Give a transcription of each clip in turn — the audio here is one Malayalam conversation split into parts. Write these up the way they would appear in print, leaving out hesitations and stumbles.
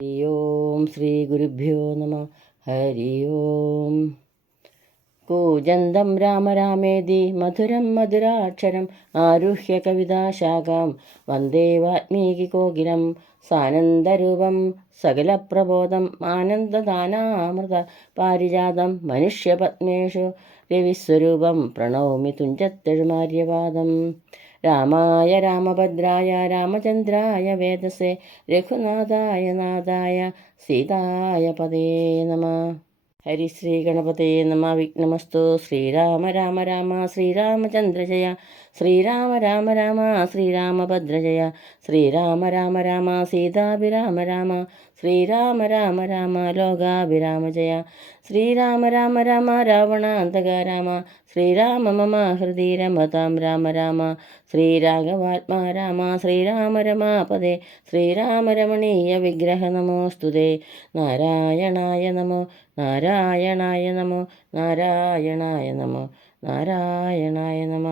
ഹരി ഓം ശ്രീ ഗുരുഭ്യോ നമ. ഹരി ഓം. കൂജന്തം രാമ രാമേതി മധുരം മധുരാക്ഷരം ആരുഹ്യ കവിതാശാഖാം വന്ദേ വാൽമീകി കോകിലം സാനന്ദരൂപം സകലപ്രബോധം ആനന്ദദാനാമൃത പാരിജാതം മനുഷ്യപത്മേഷു രവിസ്വരൂപം പ്രണൗമി തുഞ്ചത്തെഴുമാര്യവാദം. രാമായ രാമഭദ്രായ രാമചന്ദ്രായ വേദസേ രഘുനാഥായ നാഥായ സീതായ പദേ നമഃ. ഹരിശ്രീ ഗണപതേ നമ. വിഘ്നമസ്തു. ശ്രീരാമ രാമ രാമ ശ്രീരാമചന്ദ്ര ജയ. ശ്രീരാമ രാമ രാമ ശ്രീരാമഭദ്ര ജയ. ശ്രീരാമ രാമ രാമ സീതാഭിരാമ രാമ. ശ്രീരാമ രാമ രാമ ലോകാഭിരാമ ജയ. ശ്രീരാമ രാമ രാമ രാവണാന്തക രാമ. ശ്രീരാമ മമ ഹൃദി രമതാം രാമ രാമ. ശ്രീരാഘവാത്മാ രാമ. ശ്രീരാമ രമാപദേ. ശ്രീരാമ രമണീയ വിഗ്രഹ നമോസ്തുതേ. നാരായണായ നമോ നാരായണായ നമോ നാരായണായ നമോ നാരായണായ നമ.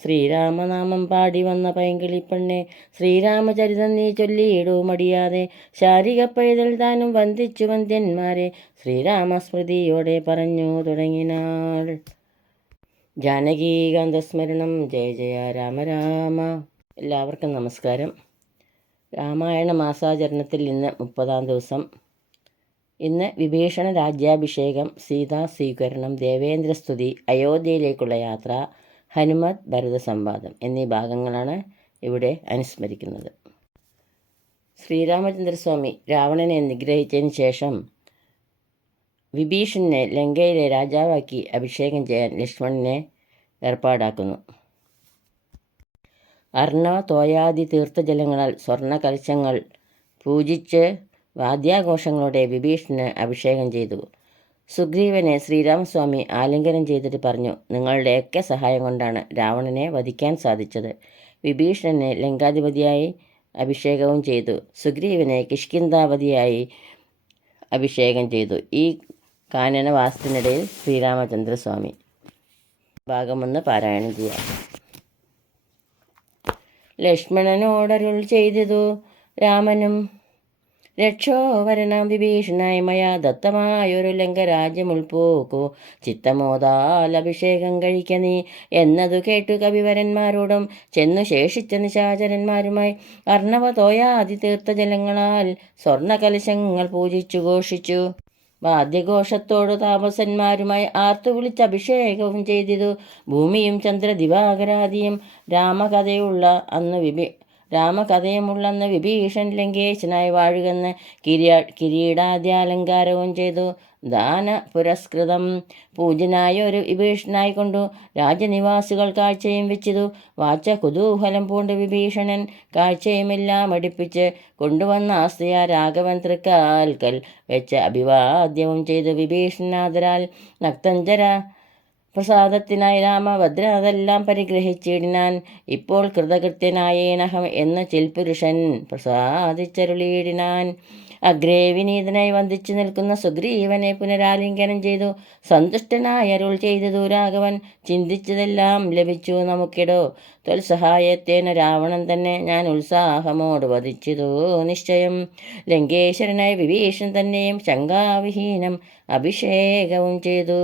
ശ്രീരാമനാമം പാടി വന്ന പൈങ്കിളിപ്പെണ്ണെ ശ്രീരാമചരിതം നീ ചൊല്ലിയിടൂ മടിയാതെ. ശാരിക പൈതൽ താനും വന്ദിച്ചു വന്ധ്യന്മാരെ ശ്രീരാമസ്മൃതിയോടെ പറഞ്ഞു തുടങ്ങിനാൾ. ജാനകീകാന്തസ്മരണം. ജയ ജയ രാമ രാമ. എല്ലാവർക്കും നമസ്കാരം. രാമായണ മാസാചരണത്തിൽ ഇന്ന് 30-ാം ദിവസം. ഇന്ന് വിഭീഷണ രാജ്യാഭിഷേകം, സീതാ സ്വീകരണം, ദേവേന്ദ്രസ്തുതി, അയോധ്യയിലേക്കുള്ള യാത്ര, ഹനുമത് ഭരത സംവാദം എന്നീ ഭാഗങ്ങളാണ് ഇവിടെ അനുസ്മരിക്കുന്നത്. ശ്രീരാമചന്ദ്രസ്വാമി രാവണനെ നിഗ്രഹിച്ചതിന് ശേഷം വിഭീഷണനെ ലങ്കയിലെ രാജാവാക്കി അഭിഷേകം ചെയ്യാൻ ലക്ഷ്മണനെ ഏർപ്പാടാക്കുന്നു. അർണവ തോയാദി തീർത്ഥജലങ്ങളാൽ സ്വർണ്ണ കലശങ്ങൾ പൂജിച്ച് വാദ്യാഘോഷങ്ങളോടെ വിഭീഷണന് അഭിഷേകം ചെയ്തു. സുഗ്രീവനെ ശ്രീരാമസ്വാമി ആലിംഗനം ചെയ്തിട്ട് പറഞ്ഞു, നിങ്ങളുടെയൊക്കെ സഹായം കൊണ്ടാണ് രാവണനെ വധിക്കാൻ സാധിച്ചത്. വിഭീഷണനെ ലങ്കാധിപതിയായി അഭിഷേകവും ചെയ്തു. സുഗ്രീവനെ കിഷ്കിന്ധാപതിയായി അഭിഷേകം ചെയ്തു. ഈ കാനനവാസത്തിനിടയിൽ ശ്രീരാമചന്ദ്രസ്വാമി. ഭാഗം 1 പാരായണം ചെയ്യാം. ലക്ഷ്മണനോടരുൾ ചെയ്തതു രാമനും, രക്ഷോവരണം വിഭീഷണായി മയാ ദത്തമായൊരു ലങ്കരാജ്യമുൾപ്പോക്കു ചിത്തമോദാൽ അഭിഷേകം കഴിക്ക നീ എന്നതു കേട്ടു കവിവരന്മാരോടും ചെന്നു ശേഷിച്ച നിശാചരന്മാരുമായി അർണവ തോയാദി തീർത്ഥജലങ്ങളാൽ സ്വർണ്ണ കലശങ്ങൾ പൂജിച്ചു ഘോഷിച്ചു. വാദ്യഘോഷത്തോടു താപസന്മാരുമായി ആർത്തു വിളിച്ച് അഭിഷേകവും ചെയ്തിതു. ഭൂമിയും ചന്ദ്രദിവാകരാദിയും രാമകഥയുമുള്ളന്ന് വിഭീഷൺ ലങ്കേശനായി വാഴുകെന്ന് കിരീടാദ്യാലങ്കാരവും ചെയ്തു. ദാന പുരസ്കൃതം പൂജനായ ഒരു വിഭീഷണനായി കൊണ്ടു രാജനിവാസികൾ കാഴ്ചയും വെച്ചിതു. വാച്ച കുതൂഹലം പൂണ്ട് വിഭീഷണൻ കാഴ്ചയുമെല്ലാം അടുപ്പിച്ച് കൊണ്ടുവന്ന ആസ്തയ രാഘവൻ തൃക്കാൽക്കൽ വെച്ച് അഭിവാദ്യവും ചെയ്തു. വിഭീഷണാദരാൽ നക്തഞ്ചര പ്രസാദത്തിനായി രാമഭദ്ര അതെല്ലാം പരിഗ്രഹിച്ചിടിനാൻ. ഇപ്പോൾ കൃതകൃത്യനായേനഹം എന്ന് ചിൽപുരുഷൻ പ്രസാദിച്ചരുളിയിടിനാൻ. അഗ്രേ വിനീതനായി വന്ദിച്ചു നിൽക്കുന്ന സുഗ്രീവനെ പുനരാലിംഗനം ചെയ്തു. സന്തുഷ്ടനായി അരുൾ ചെയ്തതു രാഘവൻ, ചിന്തിച്ചതെല്ലാം ലഭിച്ചു നമുക്കിടോ. ത്വൽസഹായത്തേന രാവണൻ തന്നെ ഞാൻ ഉത്സാഹമോട് വധിച്ചതു നിശ്ചയം. ലങ്കേശ്വരനായി വിഭീഷൺ തന്നെയും ശങ്കാവിഹീനം അഭിഷേകവും ചെയ്തു.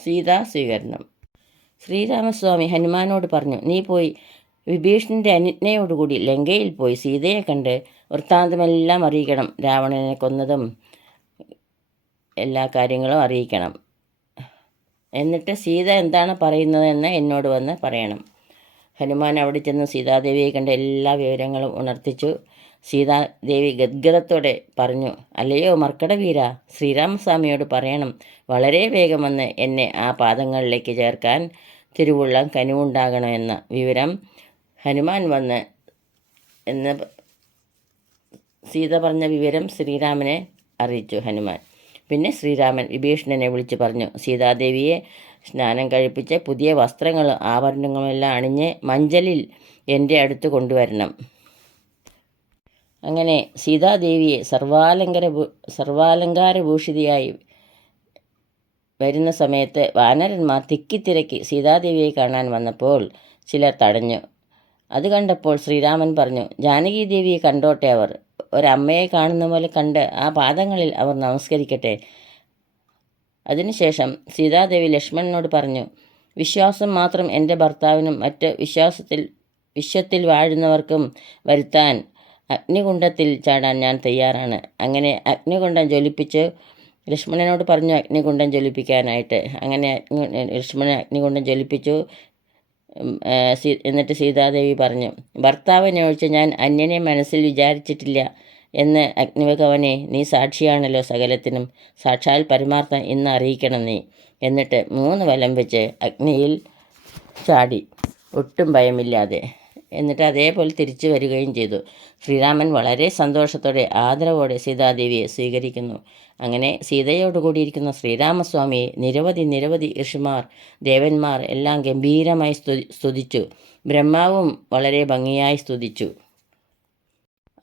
സീതാ സ്വീകരണം. ശ്രീരാമസ്വാമി ഹനുമാനോട് പറഞ്ഞു, നീ പോയി വിഭീഷണൻ്റെ അനുജ്ഞയോടുകൂടി ലങ്കയിൽ പോയി സീതയെ കണ്ട് വൃത്താന്തമെല്ലാം അറിയിക്കണം. രാവണനെ കൊന്നതും എല്ലാ കാര്യങ്ങളും അറിയിക്കണം. എന്നിട്ട് സീത എന്താണ് പറയുന്നതെന്ന് എന്നോട് വന്ന് പറയണം. ഹനുമാൻ അവിടെ ചെന്ന് സീതാദേവിയെ കണ്ട് എല്ലാ വിവരങ്ങളും ഉണർത്തിച്ചു. സീതാദേവി ഗദ്ഗദത്തോടെ പറഞ്ഞു, അല്ലയോ മർക്കടവീര, ശ്രീരാമസ്വാമിയോട് പറയണം, വളരെ വേഗം വന്ന് എന്നെ ആ പാദങ്ങളിലേക്ക് ചേർക്കാൻ തിരുവുള്ളം കനിവുണ്ടാകണമെന്ന വിവരം ഹനുമാൻ വന്ന് എന്ന് സീത പറഞ്ഞ വിവരം ശ്രീരാമനെ അറിയിച്ചു ഹനുമാൻ. പിന്നെ ശ്രീരാമൻ വിഭീഷണനെ വിളിച്ചു പറഞ്ഞു, സീതാദേവിയെ സ്നാനം കഴിപ്പിച്ച് പുതിയ വസ്ത്രങ്ങളും ആഭരണങ്ങളുമെല്ലാം അണിഞ്ഞ് മഞ്ചലിൽ എൻ്റെ അടുത്ത് കൊണ്ടുവരണം. അങ്ങനെ സീതാദേവിയെ സർവാലങ്കാരഭൂഷിതയായി വരുന്ന സമയത്ത് വാനരന്മാർ തിക്കിത്തിരക്കി സീതാദേവിയെ കാണാൻ വന്നപ്പോൾ ചിലർ തടഞ്ഞു. അത് കണ്ടപ്പോൾ ശ്രീരാമൻ പറഞ്ഞു, ജാനകീദേവിയെ കണ്ടോട്ടെ. അവർ ഒരമ്മയെ കാണുന്ന പോലെ കണ്ട് ആ പാദങ്ങളിൽ അവർ നമസ്കരിക്കട്ടെ. അതിനുശേഷം സീതാദേവി ലക്ഷ്മണനോട് പറഞ്ഞു, വിശ്വാസം മാത്രം എൻ്റെ ഭർത്താവിനും മറ്റ് വിശ്വത്തിൽ വാഴുന്നവർക്കും വരുത്താൻ അഗ്നികുണ്ഡത്തിൽ ചാടാൻ ഞാൻ തയ്യാറാണ്. അങ്ങനെ അഗ്നികുണ്ഡം ജ്വലിപ്പിച്ച് ലക്ഷ്മണനോട് പറഞ്ഞു അഗ്നികുണ്ഡം ജ്വലിപ്പിക്കാനായിട്ട്. അങ്ങനെ ലക്ഷ്മണൻ അഗ്നികുണ്ഡം ജ്വലിപ്പിച്ചു. എന്നിട്ട് സീതാദേവി പറഞ്ഞു, ഭർത്താവിനെ ഒഴിച്ച് ഞാൻ അന്യനെ മനസ്സിൽ വിചാരിച്ചിട്ടില്ല എന്ന് അഗ്നിഭഗവനെ, നീ സാക്ഷിയാണല്ലോ സകലത്തിനും. സാക്ഷാൽ പരമാർത്ഥം ഇന്ന് അറിയിക്കണം നീ. എന്നിട്ട് 3 വലം വെച്ച് അഗ്നിയിൽ ചാടി, ഒട്ടും ഭയമില്ലാതെ. എന്നിട്ട് അതേപോലെ തിരിച്ചു വരികയും ചെയ്തു. ശ്രീരാമൻ വളരെ സന്തോഷത്തോടെ ആദരവോടെ സീതാദേവിയെ സ്വീകരിക്കുന്നു. അങ്ങനെ സീതയോടുകൂടിയിരിക്കുന്ന ശ്രീരാമസ്വാമിയെ നിരവധി ഋഷിമാർ, ദേവന്മാർ എല്ലാം ഗംഭീരമായി സ്തുതിച്ചു. ബ്രഹ്മാവും വളരെ ഭംഗിയായി സ്തുതിച്ചു.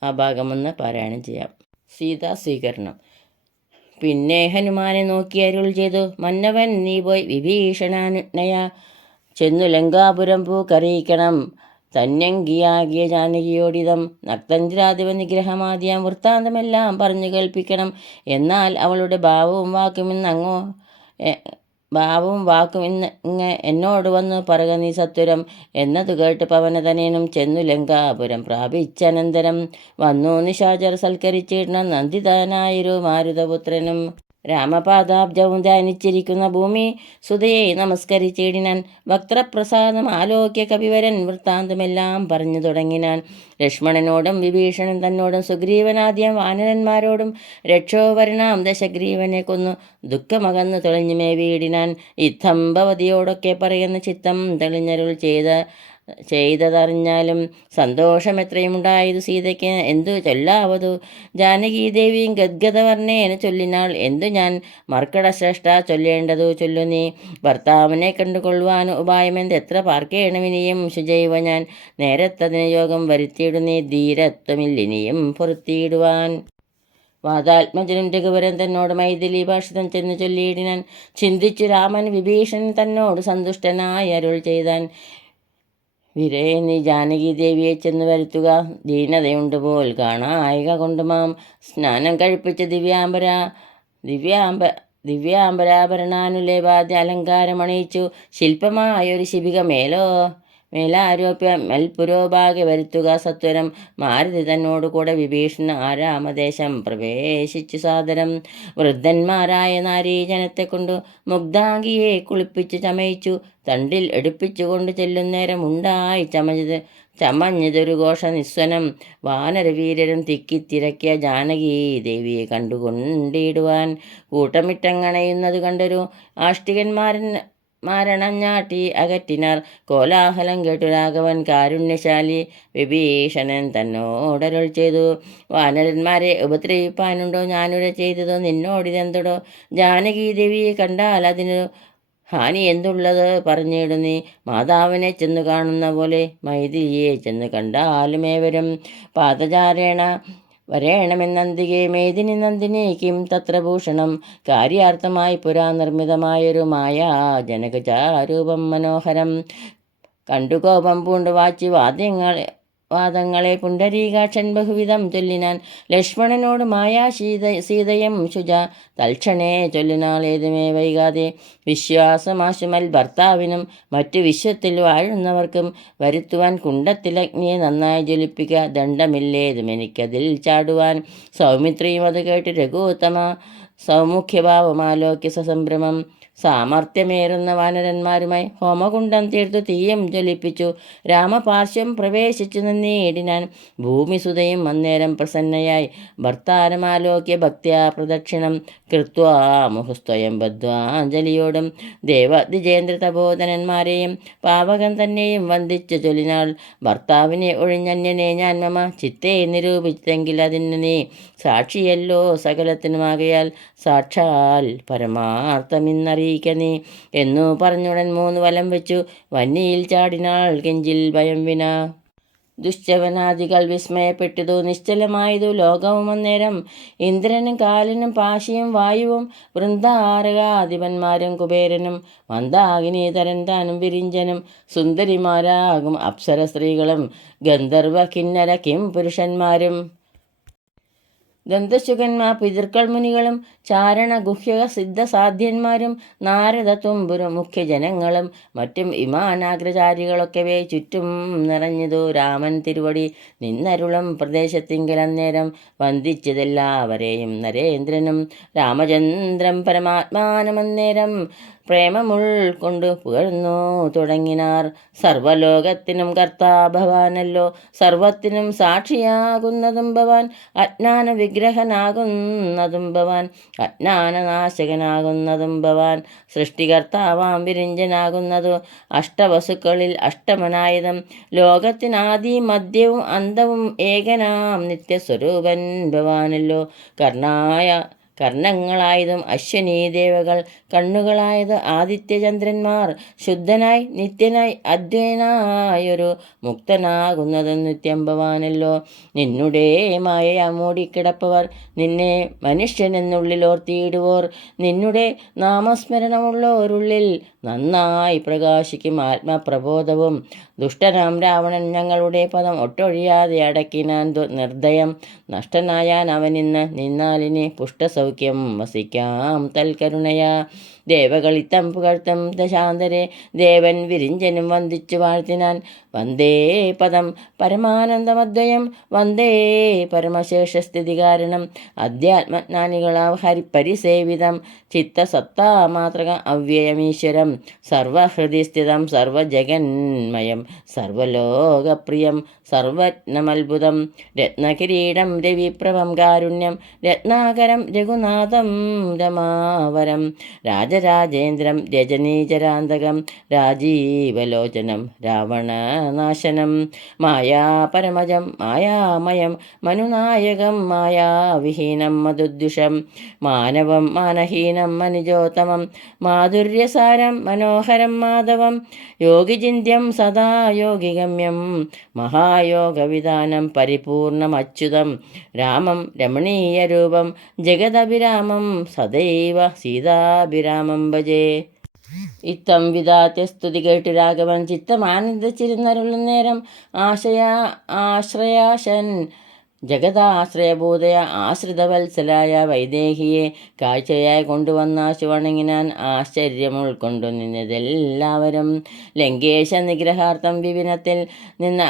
ആ ഭാഗമൊന്ന് പാരായണം ചെയ്യാം. സീതാ സ്വീകരണം. പിന്നെ ഹനുമാനെ നോക്കി അരുൾ ചെയ്തു, മന്നവൻ നീ പോയി വിഭീഷണാനുജ്ഞയ ചെന്നു ലങ്കാപുരം പൂക്കറിയിക്കണം. തന്യങ്കിയാകിയ ജാനകിയോടിതം നക്തഞ്ചരാധിപ നിഗ്രഹമാദ്യം വൃത്താന്തമെല്ലാം പറഞ്ഞു കേൾപ്പിക്കണം. എന്നാൽ അവളുടെ ഭാവവും വാക്കും ഇന്ന് എന്നോട് വന്നു പറക നീ സത്വരം. എന്നതു കേട്ട് പവനതനയനും ചെന്നു ലങ്കാപുരം പ്രാപിച്ചനന്തരം വന്നു നിശാചർ സൽക്കരിച്ചിടണം നന്ദിതനായൊരു മാരുതപുത്രനും. രാമപാദാബ്ജവും ധ്യാനിച്ചിരിക്കുന്ന ഭൂമി സുതയെ നമസ്കരിച്ചിടിനാൻ. വക്രപ്രസാദം ആലോക്യ കവിവരൻ വൃത്താന്തമെല്ലാം പറഞ്ഞു തുടങ്ങിനാൻ. ലക്ഷ്മണനോടും വിഭീഷണൻ തന്നോടും സുഗ്രീവനാദ്യം വാനരന്മാരോടും രക്ഷോവരണാം ദശഗ്രീവനെ കൊന്നു ദുഃഖമകന്നു തെളിഞ്ഞുമേ വീടിനാൻ. യുദ്ധം ഭവതിയോടൊക്കെ പറയുന്ന ചിത്തം തെളിഞ്ഞരുൾ ചെയ്തതറിഞ്ഞാലും സന്തോഷമെത്രയുമുണ്ടായതു സീതയ്ക്ക് എന്തു ചൊല്ലാവതു. ജാനകീദേവിയും ഗദ്ഗദവർണ്ണേന ചൊല്ലിനാൾ, എന്തു ഞാൻ മർക്കടശ്രേഷ്ഠ ചൊല്ലേണ്ടതു ചൊല്ലു നീ. ഭർത്താവിനെ കണ്ടുകൊള്ളുവാൻ ഉപായമെന്ത് എത്ര പാർക്കേണമിനിയും ശുചൈവ ഞാൻ. നേരത്തതിന് യോഗം വരുത്തിയിടു നീ, ധീരത്വമില്ലിനിയും പൊറുത്തിയിടുവാൻ. വാതാത്മജനും രഘുവരൻ തന്നോട് മൈഥിലി ഭാഷിതം ചെന്ന് ചൊല്ലിയിടിനാൻ. ചിന്തിച്ചു രാമൻ വിഭീഷണൻ തന്നോട് സന്തുഷ്ടനായി അരുൾ ചെയ്താൻ, വിരേ നീ ജാനകീദേവിയെ ചെന്ന് വരുത്തുക. ദീനതയുണ്ടുപോൽ കാണായിക കൊണ്ട് മാം സ്നാനം കഴിപ്പിച്ച് ദിവ്യാംബരാഭരണാനുലേപാദ്യ അലങ്കാരമണിയിച്ചു ശില്പമായൊരു ശിബിക മേലാരോപ്യ മൽപുരോഭാഗെ വരുത്തുക സത്വരം. മാരുതി തന്നോട് കൂടെ വിഭീഷണ ആരാമദേശം പ്രവേശിച്ചു സാദരം. വൃദ്ധന്മാരായ നാരീജനത്തെ കൊണ്ട് മുഗ്ധാംഗിയെ കുളിപ്പിച്ച് ചമയിച്ചു. തണ്ടിൽ എടുപ്പിച്ചുകൊണ്ട് ചെല്ലുന്നേരം ഉണ്ടായി ചമഞ്ഞതൊരു ഘോഷ നിസ്വനം. വാനരവീരരും തിക്കിത്തിരക്കിയ ജാനകി ദേവിയെ കണ്ടുകൊണ്ടിടുവാൻ കൂട്ടമിട്ടങ്ങണയുന്നത് കണ്ടൊരു മാരണഞ്ഞാട്ടി അകറ്റിനാർ. കോലാഹലം കേട്ടു രാഘവൻ കാരുണ്യശാലി വിഭീഷണൻ തന്നോടരുൾ ചെയ്തു, വാനരന്മാരെ ഉപദ്രവിപ്പാനുണ്ടോ ഞാനുര ചെയ്തതോ നിന്നോടിതെന്തടോ. ജാനകീദേവിയെ കണ്ടാൽ അതിനു ഹാനി എന്തുള്ളത് പറഞ്ഞിടു നീ. മാതാവിനെ ചെന്നു കാണുന്ന പോലെ മൈഥിലിയെ ചെന്ന് കണ്ടാലുമേവരും പാദചാരേണ വരേണമെന്നന്തികെ മേദിനി നന്ദിനി കിം തത്ര ഭൂഷണം. കാര്യാർത്ഥമായി പുരാനിർമ്മിതമായൊരു മായാ ജനകചാരൂപം മനോഹരം. കണ്ടുകോപം പൂണ്ട് വാച്ചി വാദങ്ങളെ പുണ്ടരീകാക്ഷൻ ബഹുവിധം ചൊല്ലിനാൻ. ലക്ഷ്മണനോട് മായാ സീതയും ശുച തൽക്ഷണേ ചൊല്ലിനാൾ ഏതുമേ വൈകാതെ. വിശ്വാസമാശുമൽ ഭർത്താവിനും മറ്റു വിശ്വത്തിൽ വാഴുന്നവർക്കും വരുത്തുവാൻ കുണ്ടത്തിലഗ്നിയെ നന്നായി ജ്വലിപ്പിക്കുക. ദണ്ഡമില്ലേതുമെനിക്കതിൽ ചാടുവാൻ. സൗമിത്രിയും അത് കേട്ട് രഘുത്തമ സൗമുഖ്യഭാവമാലോക്യ സസംഭ്രമം. സാമർത്ഥ്യമേറുന്ന വാനരന്മാരുമായി ഹോമകുണ്ഡം തീർത്തു തീയും ജ്വലിപ്പിച്ചു. രാമപാർശ്വം പ്രവേശിച്ചു നിന്നേടിനാൻ. ഭൂമിസുതയും അന്നേരം പ്രസന്നയായി ഭർത്താരമാലോക്യ ഭക്ത്യാ പ്രദക്ഷിണം കൃത്വാ മുഹസ്ത്വയം ബദ്ധ്വാഞ്ജലിയോടും ദേവദ്വിജേന്ദ്ര തപോധനന്മാരെയും പാവകൻ തന്നെയും വന്ദിച്ചു ചൊല്ലിനാൾ. ഭർത്താവിനെ ഒഴിഞ്ഞന്യനെ ഞാൻ മമ ചിത്തേ നിരൂപിച്ചെങ്കിൽ അതിന് നീ സാക്ഷിയല്ലോ സകലത്തിനുമാകയാൽ സാക്ഷാൽ പരമാർത്ഥമിന്നറിയിക്ക നീ എന്നു പറഞ്ഞുടൻ 3 വലം വെച്ചു വന്നിയിൽ ചാടിനാൾ കെഞ്ചിൽ ഭയം വിന. ദുശ്ചവനാദികൾ വിസ്മയപ്പെട്ടതു. നിശ്ചലമായതു ലോകവും അന്നേരം. ഇന്ദ്രനും കാലനും പാശിയും വായുവും വൃന്ദാരകാധിപന്മാരും കുബേരനും മന്ദാകിനീതരൻ താനും വിരിഞ്ചനും സുന്ദരിമാരാകും അപ്സര സ്ത്രീകളും ഗന്ധർവ കിന്നര കിം പുരുഷന്മാരും ഗന്ധശുകന്മാർ പിതൃക്കൾ മുനികളും ചാരണ ഗുഹ്യ സിദ്ധസാധ്യന്മാരും നാരദ തുമ്പുരും മുഖ്യജനങ്ങളും മറ്റും വിമാനാഗ്രചാരികളൊക്കവേ ചുറ്റും നിറഞ്ഞതു. രാമൻ തിരുവടി നിന്നരുളം പ്രദേശത്തിങ്കലന്നേരം വന്ദിച്ചതെല്ലാവരെയും നരേന്ദ്രനും രാമചന്ദ്രം പരമാത്മാനമന്നേരം പ്രേമമുൾക്കൊണ്ടു പുകഴ്ന്നു തുടങ്ങിനാർ. സർവലോകത്തിനും കർത്താഭവാനല്ലോ, സർവത്തിനും സാക്ഷിയാകുന്നതും ഭവാൻ, അജ്ഞാന വിഗ്രഹനാകുന്നതും ഭവാൻ, അജ്ഞാനനാശകനാകുന്നതും ഭവാൻ, സൃഷ്ടികർത്താവാം വിരിഞ്ചനാകുന്നതു അഷ്ടവസുക്കളിൽ അഷ്ടമനായതും, ലോകത്തിനാദി മധ്യവും അന്തവും ഏകനാം നിത്യസ്വരൂപൻ ഭവാനല്ലോ. കർണങ്ങളായതും അശ്വനീ ദേവകൾ, കണ്ണുകളായത് ആദിത്യചന്ദ്രന്മാർ, ശുദ്ധനായി നിത്യനായി അദ്വൈനായൊരു മുക്തനാകുന്നതും നിത്യം ഭവാനല്ലോ. നിന്നുടെ മായയാ മൂടിക്കിടപ്പവർ, നിന്നെ മനുഷ്യനെന്നുള്ളിലോർത്തിയിടുവോർ, നിന്നുടെ നാമസ്മരണമുള്ളോരുള്ളിൽ നന്നായി പ്രകാശിക്കും ആത്മപ്രബോധവും. ദുഷ്ടനാം രാവണൻ ഞങ്ങളുടെ പദം ഒട്ടൊഴിയാതെ അടക്കിനാൻ നിർദ്ദയം, നഷ്ടനായാൻ അവനിന്ന് നിന്നാലിനെ പുഷ്ടസൗഖ്യം വസിക്കാം തൽക്കരുണയാ. ദേവകളിത്തം പുകഴ്ത്തും ദശാന്തരെ, ദേവൻ വിരിഞ്ചനും വന്ദിച്ചു വാഴ്ത്തിനാൻ. വന്ദേ പദം പരമാനന്ദമദ്വയം, വന്ദേ പരമശേഷസ്ഥിതി കാരണം, അധ്യാത്മജ്ഞാനികളാം ഹരിപരിസേവിതം, ചിത്തസത്താമാത്രക അവ്യയമീശ്വരം, സർവഹൃദിസ്ഥിതം സർവജഗന്മയം, സർവലോകപ്രിയം സർവജ്ഞമത്ഭുതം, രത്നകിരീടം രവിപ്രഭം കാരുണ്യം, രത്നാകരം രഘുനാഥം രമാവരം, രാജരാജേന്ദ്രം രജനീചരാന്തകം, രാജീവലോചനം രാവണനാശനം, മായാപരമജം മായാമയം മനുനായകം, മായാവിഹീനം മധുദ്വിഷം, മാനവം മാനഹീനം മനുജോത്തമം, മാധുര്യസാരം മനോഹരം മാധവം, യോഗിചിന്യം സദാ യോഗിഗമ്യം, മഹായോഗവിധാനം പരിപൂർണമച്യുതം, രാമം രമണീയരൂപം ജഗദഭിരാമം, സദൈവ സീതാഭിരാമം ഭജേ. ഇത്തം വിധാത്തെ സ്തുതി കേട്ട് രാഘവൻ ചിത്തമാനന്ദിച്ചിരുന്നരുളും നേരം, ആശ്രയാശൻ ജഗദാശ്രയഭൂതയ ആശ്രിതവത്സലായ വൈദേഹിയെ കാഴ്ചയായി കൊണ്ടുവന്നാശു വണങ്ങിനാൻ. ആശ്ചര്യമുൾക്കൊണ്ടു നിന്നതെല്ലാവരും ലങ്കേശ നിഗ്രഹാർത്ഥം വിപിനത്തിൽ നിന്ന്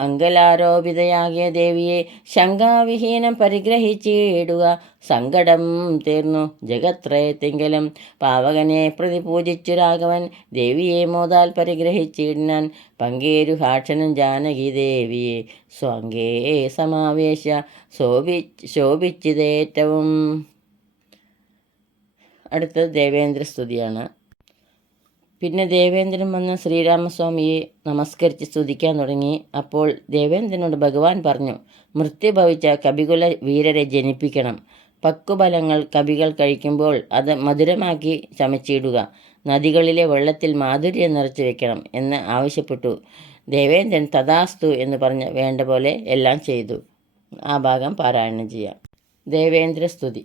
അങ്കലാരോപിതയാകിയ ദേവിയെ ശങ്കാവിഹീനം പരിഗ്രഹിച്ചിടുക. സങ്കടം തീർന്നു ജഗത്രയത്തിങ്കലും പാവകനെ പ്രതി പൂജിച്ചു രാഘവൻ, ദേവിയെ മോദാൽ പരിഗ്രഹിച്ചിടിനാൻ. പങ്കേരുഹാക്ഷനും ജാനകി ദേവിയെ സ്വാംഗേ സമാവേശ ശോഭിച്ചിതേറ്റവും. അടുത്തത് ദേവേന്ദ്ര സ്തുതിയാണ്. പിന്നെ ദേവേന്ദ്രൻ വന്ന് ശ്രീരാമസ്വാമിയെ നമസ്കരിച്ച് സ്തുതിക്കാൻ തുടങ്ങി. അപ്പോൾ ദേവേന്ദ്രനോട് ഭഗവാൻ പറഞ്ഞു, മൃത്യു ഭവിച്ച കപികുല വീരരെ ജനിപ്പിക്കണം. പക്വഫലങ്ങൾ കവികൾ കഴിക്കുമ്പോൾ അത് മധുരമാക്കി ചമച്ചിടുക. നദികളിലെ വെള്ളത്തിൽ മാധുര്യം നിറച്ചു വെക്കണം എന്ന് ആവശ്യപ്പെട്ടു. ദേവേന്ദ്രൻ തഥാസ്തു എന്ന് പറഞ്ഞ് വേണ്ട പോലെ എല്ലാം ചെയ്തു. ആ ഭാഗം പാരായണം ചെയ്യാം. ദേവേന്ദ്ര സ്തുതി.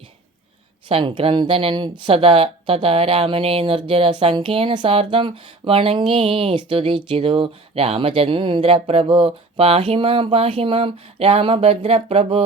സംക്രന്ദനൻ സദാ തഥാ രാമനെ നിർജ്ജര സംഖ്യേന സാർദ്ധം വണങ്ങി സ്തുതിച്ചിതു. രാമചന്ദ്രപ്രഭോ പാഹിമാം പാഹിമാം, രാമഭദ്രപ്രഭോ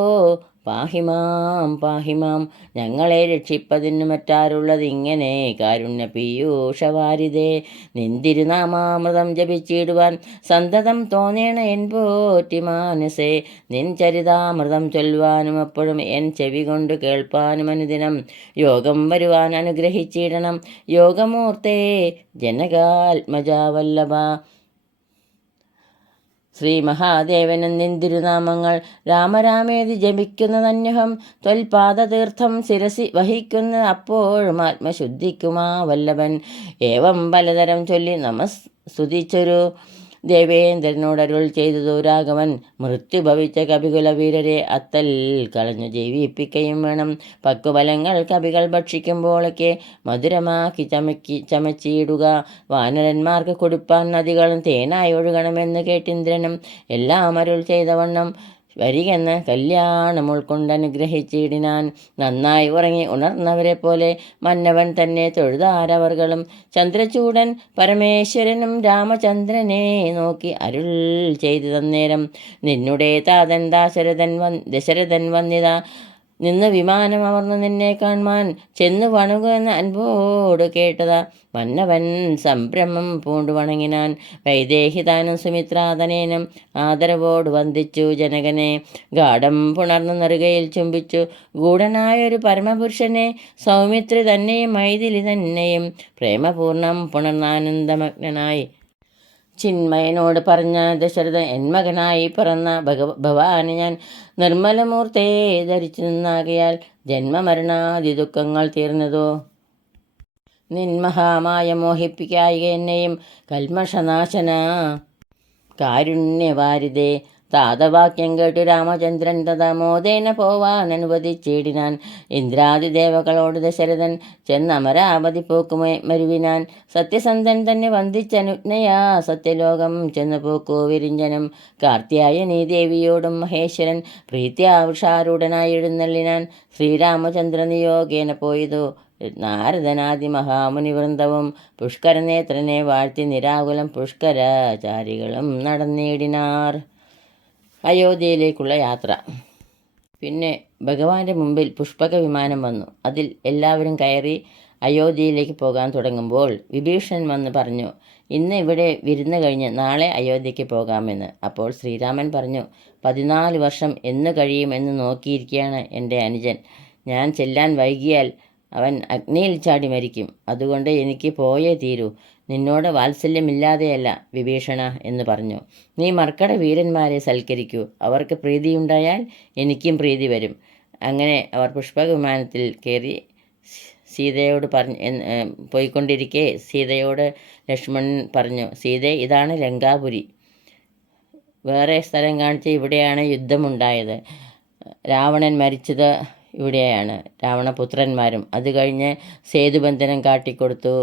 പാഹിമാം പാഹിമാം, ഞങ്ങളെ രക്ഷിപ്പതിനു മറ്റാരുള്ളത് ഇങ്ങനെ കാരുണ്യ പീയൂഷവാരിതേ. നിന്തിരുനാമാമൃതം ജപിച്ചിടുവാൻ സന്തതം തോന്നേണ എൻ പോറ്റി മാനസേ. നിൻ ചരിതാമൃതം ചൊല്ലുവാനും എപ്പോഴും എൻ ചെവി കൊണ്ട് കേൾപ്പാനും അനുദിനം യോഗം വരുവാൻ അനുഗ്രഹിച്ചിടണം. യോഗമൂർത്തേ ജനകാത്മജാവല്ലഭ. ശ്രീ മഹാദേവനും നിന്തിരുനാമങ്ങൾ രാമരാമേതി ജപിക്കുന്നതന്യഹം. ത്വൽപാദതീർത്ഥം ശിരസി വഹിക്കുന്ന അപ്പോഴും ആത്മശുദ്ധിക്കുമാ വല്ലഭൻ. ഏവം പലതരം ചൊല്ലി സ്തുതിച്ചൊരു ദേവേന്ദ്രനോടരുൾ ചെയ്തതു രാഘവൻ, മൃത്യു ഭവിച്ച കപികുല വീരരെ അത്തൽ കളഞ്ഞു ജീവിപ്പിക്കുകയും വേണം. പക്വഫലങ്ങൾ കപികൾ ഭക്ഷിക്കുമ്പോഴൊക്കെ മധുരമാക്കി ചമച്ചിടുക. വാനരന്മാർക്ക് കൊടുപ്പാൻ നദികളും തേനായി ഒഴുകണമെന്ന് കേട്ടിന്ദ്രനും എല്ലാം അരുൾ ചെയ്തവണ്ണം വരികെന്ന് കല്യാണം ഉൾക്കൊണ്ടനുഗ്രഹിച്ചിടിനാൻ. നന്നായി ഉറങ്ങി ഉണർന്നവരെ പോലെ മന്നവൻ തന്നെ തൊഴുതാരവർകളും. ചന്ദ്രചൂടൻ പരമേശ്വരനും രാമചന്ദ്രനെ നോക്കി അരുൾ ചെയ്തു തന്നേരം, നിന്നുടെ താതൻ ദശരഥൻ വന്നിതാ, നിന്ന് വിമാനം അമർന്നു നിന്നെ കാൺമാൻ ചെന്നു വണുകുമെന്ന് അൻപോട് കേട്ടതാ. മന്നവൻ സംഭ്രമം പൂണ്ടു വണങ്ങിനാൻ. വൈദേഹിതാനും സുമിത്രാതനേനും ആദരവോട് വന്ദിച്ചു ജനകനെ. ഗാഠം പുണർന്നു നെറുകയിൽ ചുംബിച്ചു ഗൂഢനായൊരു പരമപുരുഷനെ. സൗമിത്രി തന്നെയും മൈഥിലി തന്നെയും പ്രേമപൂർണം പുണർന്നാനന്ദമഗ്നനായി ചിന്മയനോട് പറഞ്ഞ ദശരഥൻ, എൻ മകനായി പിറന്ന ഭവാനി ഞാൻ നിർമ്മലമൂർത്തേ ധരിച്ചു നിന്നാകയാൽ ജന്മമരണാദി ദുഃഖങ്ങൾ തീർന്നതോ. നിൻമഹാമായ മോഹിപ്പിക്കായിക എന്നെയും കൽമഷനാശന കാരുണ്യവാരിതേ. താതവാക്യം കേട്ടു രാമചന്ദ്രൻ തഥാ മോദേന പോവാൻ അനുവദിച്ചിടിനാൻ. ഇന്ദ്രാദിദേവകളോട് ദശരഥൻ ചെന്നമരാവതി പോക്കുമേ മരുവിനാൻ. സത്യസന്ധൻ തന്നെ വന്ദിച്ചനുജ്ഞയാ സത്യലോകം ചെന്നു പോക്കു വിരിഞ്ചനം. കാർത്യായനീ ദേവിയോടും മഹേശ്വരൻ പ്രീത്യാ വൃഷാരൂഢനായി എഴുന്നള്ളിനാൻ. ശ്രീരാമചന്ദ്ര നിയോഗേന പോയതു നാരദനാദി മഹാമുനി വൃന്ദവും പുഷ്കരനേത്രനെ വാഴ്ത്തി നിരാകുലം പുഷ്കരചാരികളും നടന്നിടിനാർ. അയോധ്യയിലേക്കുള്ള യാത്ര. പിന്നെ ഭഗവാന്റെ മുമ്പിൽ പുഷ്പക വിമാനം വന്നു. അതിൽ എല്ലാവരും കയറി അയോധ്യയിലേക്ക് പോകാൻ തുടങ്ങുമ്പോൾ വിഭീഷണൻ വന്ന് പറഞ്ഞു, ഇന്ന് ഇവിടെ വിരുന്ന് കഴിഞ്ഞ് നാളെ അയോധ്യയ്ക്ക് പോകാമെന്ന്. അപ്പോൾ ശ്രീരാമൻ പറഞ്ഞു, 14 വർഷം എന്ന് കഴിയുമെന്ന് നോക്കിയിരിക്കുകയാണ് എൻ്റെ അനുജൻ. ഞാൻ ചെല്ലാൻ വൈകിയാൽ അവൻ അഗ്നിയിൽ ചാടി മരിക്കും. അതുകൊണ്ട് എനിക്ക് പോയേ തീരൂ. നിന്നോട് വാത്സല്യമില്ലാതെയല്ല വിഭീഷണ എന്ന് പറഞ്ഞു. നീ മർക്കട വീരന്മാരെ സൽക്കരിക്കൂ. അവർക്ക് പ്രീതിയുണ്ടായാൽ എനിക്കും പ്രീതി വരും. അങ്ങനെ അവർ പുഷ്പക വിമാനത്തിൽ കയറി സീതയോട് പോയിക്കൊണ്ടിരിക്കെ സീതയോട് ലക്ഷ്മണൻ പറഞ്ഞു, സീതേ, ഇതാണ് ലങ്കാപുരി. വേറെ സ്ഥലം കാണിച്ച് ഇവിടെയാണ് യുദ്ധമുണ്ടായത്. രാവണൻ മരിച്ചത് ഇവിടെയാണ്, രാവണപുത്രന്മാരും. അത് കഴിഞ്ഞ് സേതുബന്ധനം കാട്ടിക്കൊടുത്തു.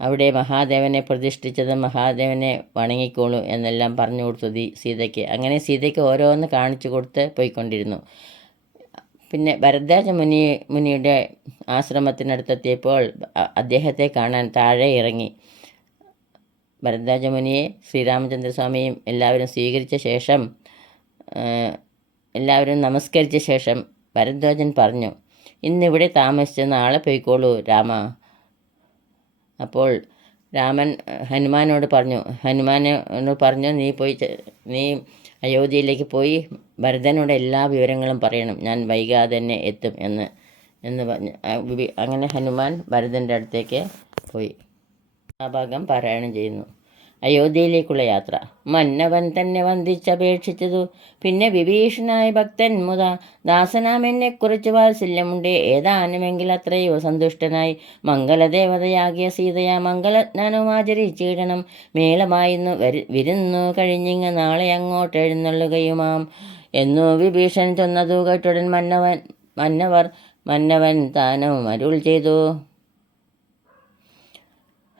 അവിടെ മഹാദേവനെ പ്രതിഷ്ഠിച്ചത് മഹാദേവനെ വണങ്ങിക്കോളൂ എന്നെല്ലാം പറഞ്ഞു കൊടുത്തു സീതയ്ക്ക്. അങ്ങനെ സീതയ്ക്ക് ഓരോന്ന് കാണിച്ചു കൊടുത്ത് പോയിക്കൊണ്ടിരുന്നു. പിന്നെ ഭരദ്വാജ മുനിയുടെ ആശ്രമത്തിനടുത്തെത്തിയപ്പോൾ അദ്ദേഹത്തെ കാണാൻ താഴെ ഇറങ്ങി. ഭരദ്വാജ മുനിയെ ശ്രീരാമചന്ദ്രസ്വാമിയും എല്ലാവരും സ്വീകരിച്ച ശേഷം എല്ലാവരും നമസ്കരിച്ച ശേഷം ഭരദ്വാജൻ പറഞ്ഞു, ഇന്നിവിടെ താമസിച്ച് നാളെ പോയിക്കോളൂ രാമ. അപ്പോൾ രാമൻ ഹനുമാനോട് പറഞ്ഞു, നീ അയോധ്യയിലേക്ക് പോയി ഭരതനോട് എല്ലാ വിവരങ്ങളും പറയണം. ഞാൻ വൈകാതെ തന്നെ എത്തും എന്ന് പറഞ്ഞു. അങ്ങനെ ഹനുമാൻ ഭരതൻ്റെ അടുത്തേക്ക് പോയി. ആ ഭാഗം പാരായണം ചെയ്യുന്നു. അയോധ്യയിലേക്കുള്ള യാത്ര. മന്നവൻ തന്നെ വന്ദിച്ചപേക്ഷിച്ചതു. പിന്നെ വിഭീഷണനായ ഭക്തൻ മുത ദാസനാമെന്നെക്കുറിച്ച് വാത്സല്യമുണ്ടേ ഏതാനുമെങ്കിൽ അത്രയോ സന്തുഷ്ടനായി മംഗളദേവതയാകിയ സീതയാ മംഗളജ്ഞാനവും ആചരിച്ചിടണം. മേളമായിന്നു വിരുന്നു കഴിഞ്ഞിങ്ങ് നാളെ അങ്ങോട്ട് എഴുന്നള്ളുകയുമാം എന്നു വിഭീഷണൻ ചൊന്നതു കേട്ടുടൻ മന്നവൻ താനും അരുൾ ചെയ്തു.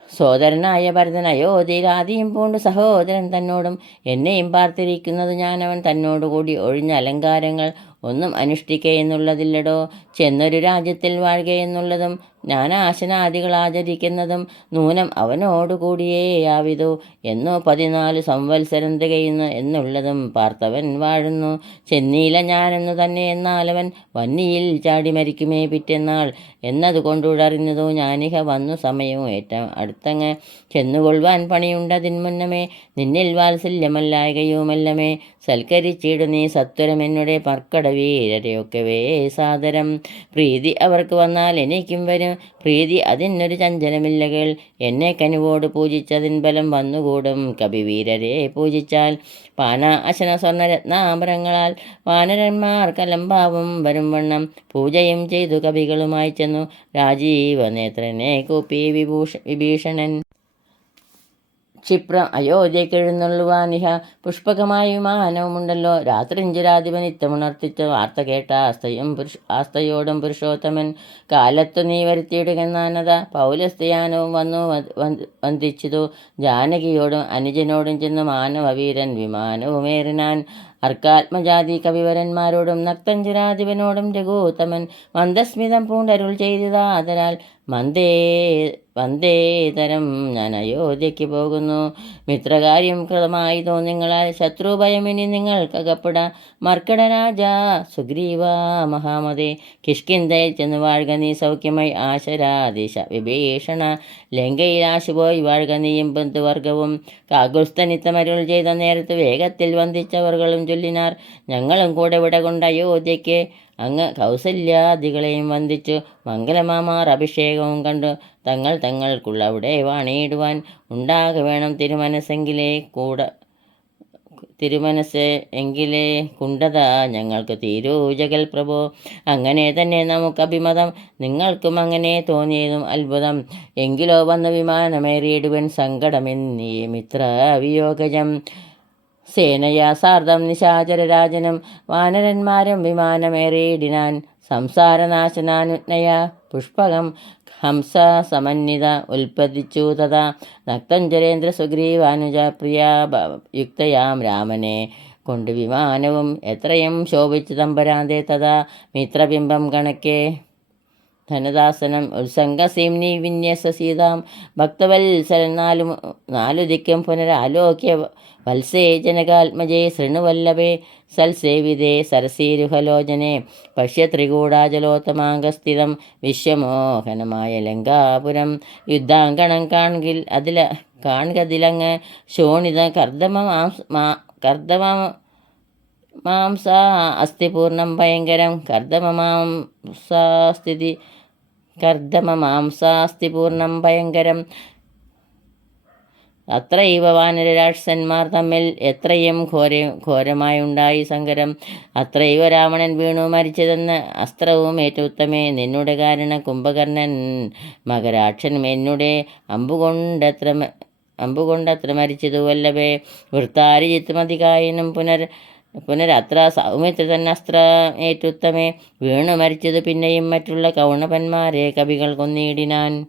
സോദരനായ ഭരതൻ അയോധ്യയിൽ ആദിയും പൂണ്ടു സഹോദരൻ തന്നോടും എന്നെയും പാർത്തിരിക്കുന്നത് ഞാനവൻ തന്നോടുകൂടി ഒഴിഞ്ഞ അലങ്കാരങ്ങൾ ഒന്നും അനുഷ്ഠിക്കുകയെന്നുള്ളതില്ലടോ. ചെന്നൊരു രാജ്യത്തിൽ വാഴുകയെന്നുള്ളതും ജ്ഞാനാശനാദികൾ ആചരിക്കുന്നതും നൂനം അവനോടുകൂടിയേയാവിതു എന്നോ 14 സംവത്സരം തികയുന്നു എന്നുള്ളതും പാർത്തവൻ വാഴുന്നു. ചെന്നീല ഞാനെന്നു തന്നെ എന്നാലവൻ വന്നിയിൽ ചാടി മരിക്കുമേ പിറ്റെന്നാൾ എന്നതുകൊണ്ടുടറിഞ്ഞതു ഞാനിഹ വന്നു സമയവും ഏറ്റവും അടുത്തങ്ങ് ചെന്നുകൊള്ളുവാൻ പണിയുണ്ടതിൻ മുന്നമേ നിന്നിൽ വാത്സല്യമല്ലായകയുമെല്ലമേ സൽക്കരിച്ചിടു നീ സത്വരമെന്നുടെ മർക്കടവീരരെയൊക്കവേ സാദരം. പ്രീതി അവർക്ക് വന്നാൽ എനിക്കും വരും, പ്രീതി അതിനൊരു ചഞ്ചലമില്ലകൾ. എന്നെ കനിവോട് പൂജിച്ചതിൻ ബലം വന്നുകൂടും കപിവീരരെ പൂജിച്ചാൽ. പാന അശന സ്വർണ്ണ രത്നാഭരങ്ങളാൽ വാനരന്മാർ കലംഭാവം വരും വണ്ണം പൂജയും ചെയ്തു കവികളുമായി ചെന്നു രാജീവ നേത്രനെ കൂപ്പി വിഭീഷണൻ. ക്ഷിപ്രം അയോധ്യക്കെഴുന്നള്ളുവാനിഹ പുഷ്പകമായ വിമാനവുമുണ്ടല്ലോ. രാത്രിഞ്ചരാധിപൻ ഇത്തമുണർത്തിച്ച വാർത്ത കേട്ട ആസ്തയോടും പുരുഷോത്തമൻ കാലത്തു നീ വരുത്തിയിടുകെന്നാനത പൗലസ്ത്യാനവും വന്നു വന്ദിച്ചിതു. ജാനകിയോടും അനുജനോടും ചെന്ന് മാനവവീരൻ വിമാനവുമേറിനാൻ. അർക്കാത്മജാതി കവിവരന്മാരോടും നക്തഞ്ചരാധിപനോടും രഘുത്തമൻ മന്ദസ്മിതം പൂണ്ടരുൾ ചെയ്തതാതരാൽ വന്ദേതരം ഞാൻ അയോധ്യയ്ക്ക് പോകുന്നു. മിത്രകാര്യം കൃതമായി തോന്നിങ്ങളാൽ ശത്രുഭയമിനി നിങ്ങൾക്കകപ്പെട. മർക്കടരാജ സുഗ്രീവ മഹാമതേ കിഷ്കിന്ധയിൽ ചെന്ന് വാഴുക നീ സൗഖ്യമായി. ആശരാദേശ വിഭീഷണ ലങ്കയിൽ ആശുപോയി വാഴുക നീയും ബന്ധുവർഗവും. കാകുൽസ്ഥനിത്തമരുൾ ചെയ്ത നേരത്ത് വേഗത്തിൽ വന്ദിച്ചവർകളും ചൊല്ലിനാർ. ഞങ്ങളും കൂടെ വിട കൊണ്ട് അയോധ്യയ്ക്ക് അങ്ങ് കൗസല്യാദികളെയും വന്ദിച്ചു മംഗലമാമാർ അഭിഷേകവും കണ്ടു. തങ്ങൾക്കുള്ള അവിടെ വാണിയിടുവാൻ ഉണ്ടാക വേണം തിരുമനസ് എങ്കിലേ കുണ്ടത ഞങ്ങൾക്ക് തീരൂജകൽ പ്രഭോ. അങ്ങനെ തന്നെ നമുക്ക് അഭിമതം, നിങ്ങൾക്കും അങ്ങനെ തോന്നിയതും അത്ഭുതം. എങ്കിലോ വന്ന വിമാനമേറിയിടുവൻ സങ്കടമെന്നീ മിത്രവിയോഗജം. സേനയാ സാർദ്ധം നിശാചരരാജനും വാനരന്മാരും വിമാനമേറിയിടിനാൻ. സംസാരനാശനാനുജ്ഞയ പുഷ്പകം ഹംസ സമന്വിത ഉൽപ്പതിച്ചു തഥാ. നക്തഞ്ചരേന്ദ്ര സുഗ്രീവാനുജ പ്രിയ യുക്തയാം രാമനെ കൊണ്ട് വിമാനവും എത്രയും ശോഭിച്ചു തമ്പരാന്തേ തഥാ. മിത്രബിംബം കണക്കെ ധനദാസനം ഉത്സംഗസീംനി വിന്യസ സീതാം. ഭക്തവത്സരൻ നാലു ദിക്കും പുനരാലോക്യ വത്സേ ജനകാത്മജേ ശൃണുവല്ലഭേ സൽസേവിതേ സരസീരുഹലോചനെ പശ്യ ത്രികൂടാചലോത്തമാംഗസ്ഥിതം വിശ്വമോഹനമായ ലങ്കാപുരം. യുദ്ധാങ്കണം കാൺകതിലങ്ങ് ശോണിത മാംസ അസ്ഥി പൂർണ്ണം ഭയങ്കരം. കർദ്ദമമാംസാസ്തി പൂർണ്ണം ഭയങ്കരം. അത്രൈവ വാനരരാക്ഷസന്മാർ തമ്മിൽ എത്രയും ഘോരമായുണ്ടായി സങ്കരം. അത്രൈവ രാവണൻ വീണു മരിച്ചതെന്ന് അസ്ത്രവും ഏറ്റുത്തമേ. നിന്നുടെ കാരണം കുംഭകർണൻ മകരാക്ഷനും എന്നുടെ അമ്പുകൊണ്ടത്ര മരിച്ചതു വല്ലഭേ. വൃത്താരിജിത്ത് മതികായനും പുനരത്ര സൗമിത്ര തന്നസ്ത്ര ഏറ്റുത്തമേ. വീണു മരിച്ചതു പിന്നെയും മറ്റുള്ള കൗണപന്മാരെ കവികൾ കൊന്നിടിനാൻ.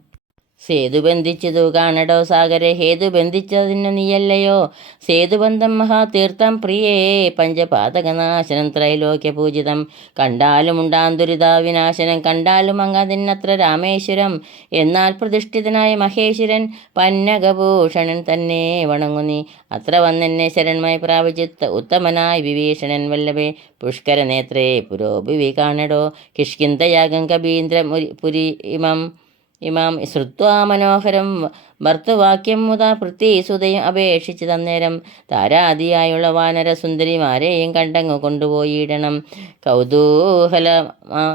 സേതു ബന്ധിച്ചതു കാണടോ സാഗരെ ഹേതു ബന്ധിച്ചതിനു നീയല്ലയോ. സേതുബന്ധം മഹാതീർത്ഥം പ്രിയേ പഞ്ചപാതകനാശനം ത്രൈലോക്യ പൂജിതം. കണ്ടാലും ഉണ്ടാന്തുരിതാവിനാശനം കണ്ടാലും അങ്ങതിനത്ര രാമേശ്വരം. എന്നാൽ പ്രതിഷ്ഠിതനായ മഹേശ്വരൻ പന്നകഭൂഷണൻ തന്നെ വണങ്ങുന്നീ. അത്ര വന്നെന്നെ ശരൺമായി പ്രാപിച്ച് ഉത്തമനായി വിഭീഷണൻ വല്ലഭേ. പുഷ്കര നേത്രേ പുരോഭുവി കാണടോ കിഷ്കിന്ധയാഗം കബീന്ദ്രപുരി ഇമാം ശ്രുത്വാ മനോഹരം ഭർത്തുവാക്യം മുതാ പൃഥ്വീസുതയും അപേക്ഷിച്ച് തന്നേരം. താരാദിയായുള്ള വാനര സുന്ദരിമാരെയും കണ്ടങ്ങു കൊണ്ടുപോയിടണം. കൗതൂഹല